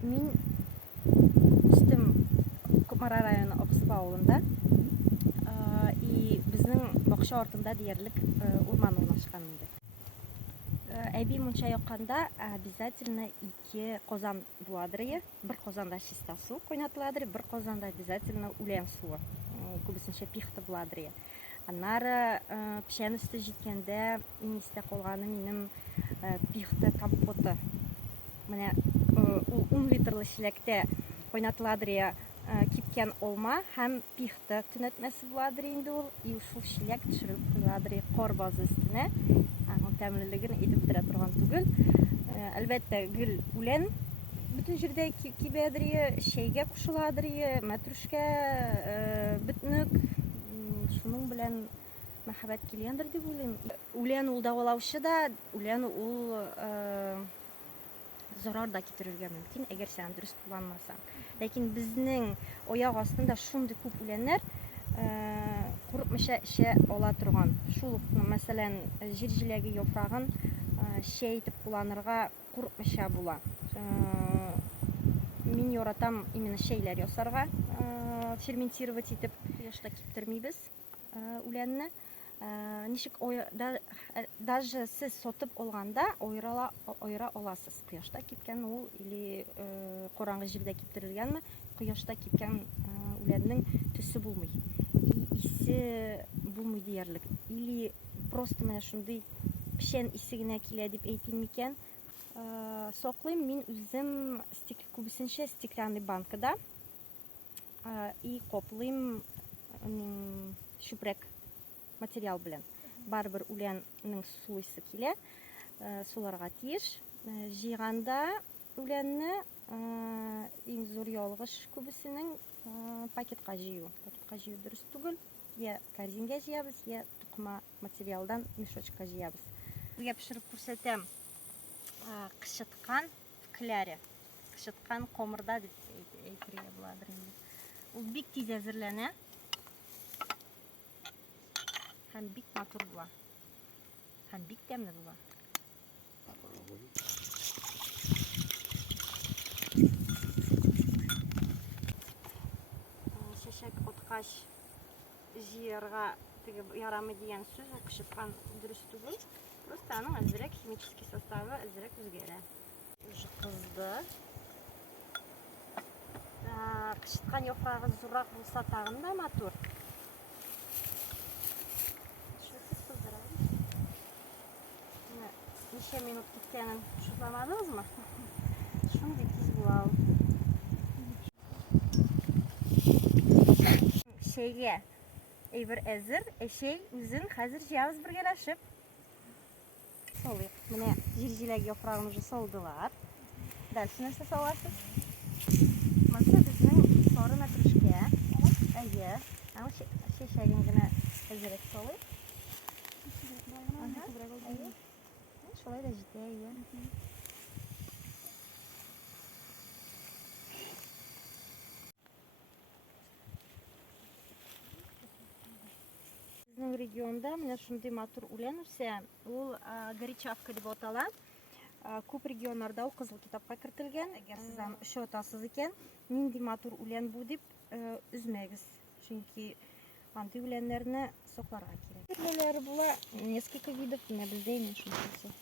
Мен үстім Көкмара районы Оқсып ауылында. И біздің бақша ортында дерлік орман орнашқан еді. Әби мұнша yoqqanda обязательно 2 qozon bo'ladыр. Bir qozonda чиста су қойнатыладыр, bir qozonda обязательно үлен суы. Көбісінше пихта bo'ladыр. Аннары пішен үсті жеткенде мен істе қолғаны менің пихта компоты. Міне 10 литрлы шелекте қойнатыладыр. Кипкен олма һәм пихта түнәтмәсе bo'ladыр инде ул. И шул шелек төшереп куйыладыр қор базы өстенә. Аның тәмлелеген әйтеп бирә торган түгел. Әлбәттә, гөл үлән бүтән җирдә кибәдер, шәйгә кушыладыр, мәтрүшкә, битнек. Шуның белән мәхәббәт килгәндер дип уйлыйм. Үлән ул давалаучы да, үлән ул зарар да китерергә мөмкин, әгәр сән дөрес кулланмасаң. Ләкин безнең аяк астында шундый күп үләннәр курыкмыйча эчә ала торган. Шул ук, мәсәлән, җир җиләге яфрагын шәй итеп кулланырга курыкмыйча була. Мин яратам именно шәйләр ясарга, ферментировать итеп, кояшта киптермибез үләнне. Ничек даже сез сатып алганда айыра аласыз. Кояшта кипкән ул или караңгы җирдә киптерелгәнме, кояшта кипкән үләннең төсе булмый. Исе булмый диярлек. Или просто менә шундый пешән исе генә килә дип әйтим микән. Саклыйм мин үзем күбесенчә стеклянный банкада и коплыйм чүпрәк материал белән. Барбер үләннең сулыйсы килә, суларга тиеш. Җыйганда үләнне иң зур ялгыш күбесенең пакетка җыю. Пакетка җыю дөрес түгел. Я корзинга җыябыз, я тукма материалдан мешочка җыябыз. Сезгә пешереп күрсәтәм. Кычыткан кляре. Кычыткан комырда дип әйтергә буладыр инде. Ул бик тиз әзерләнә. Һәм бик матур була. Һәм бик тәмле була. Шәшәк откач җыярга ярамый дигән сүз ул кычыткан дөрес түгел. Просто аның әзрәк химический составы әзрәк үзгәрә. Уже кызды. Кычыткан яфрагы зуррак булса тагын да матур. Ничә минут киткәнен шутламадыңызмы? Шундый тиз була ул. Шәйгә әйбер әзер, шәй үзен хәзер җыябыз бергәләшеп. Салыйк. Менә җир җиләге яфрагын уже салдылар. Дальше нәрсә саласыз? Монда безнең сары мәтрүшкә. Әйе. Аңа шәшәген генә әзерәк салыйк. Әйе. Шулай да җитә, әйе. Безнең регионда менә шундый матур үлән үсә. Ул горячавка дип атала. Күп регионнарда ул кызыл китапка кертелгән. Әгәр сез аны очратасыз икән, нинди матур үлән бу дип үзмәгез. Чөнки андый үләннәрне сакларга кирәк. Төрлеләре була, несколько видов, менә бездә инде шундый.